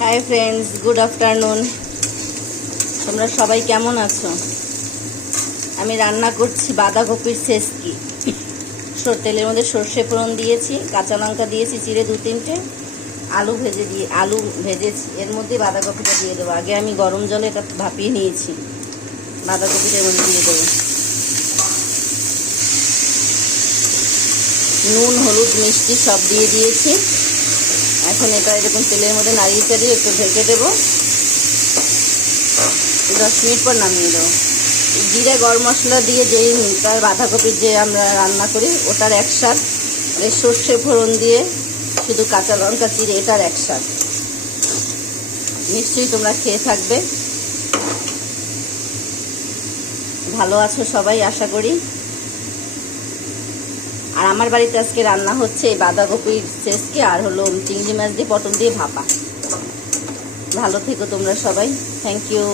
Hi friends, good afternoon. তোমরা সবাই কেমন আছো? আমি রান্না করছি বাঁধাকপির ছেচকি। তেলের মধ্যে সর্ষে ফোড়ন দিয়েছি, কাঁচা লঙ্কা দিয়েছি চিড়ে 2-3টে, আলু ভেজেছি। এর মধ্যে বাঁধাকপিটা দিয়ে দেবো। আগে আমি গরম জলে এটা ভাপিয়ে নিয়েছি। বাঁধাকপিটা এর মধ্যে দিয়ে দেবো। নুন, হলুদ, মিষ্টি সব দিয়ে দিয়েছি। এখন এটা এরকম তেলের মধ্যে নাড়িয়ে চাড়িয়ে একটু ঢেকে দেবো। 10 মিনিট পর নামিয়ে দেবো। জিরে গরম মশলা দিয়ে যেই তার বাঁধাকপির যে আমরা রান্না করি ওটার এক স্বাদ, সর্ষে ফোড়ন দিয়ে শুধু কাঁচা লঙ্কা চিড়ে এটার এক স্বাদ। নিশ্চয়ই তোমরা খেয়ে থাকবে। ভালো আছো সবাই আশা করি। আর আমার বাড়িতে আজকে রান্না হচ্ছে এই বাঁধাকপির ছেচকি আর হলো চিংড়ি মাছ দিয়ে পটল দিয়ে ভাপা। ভালো থেকো তোমরা সবাই। Thank you.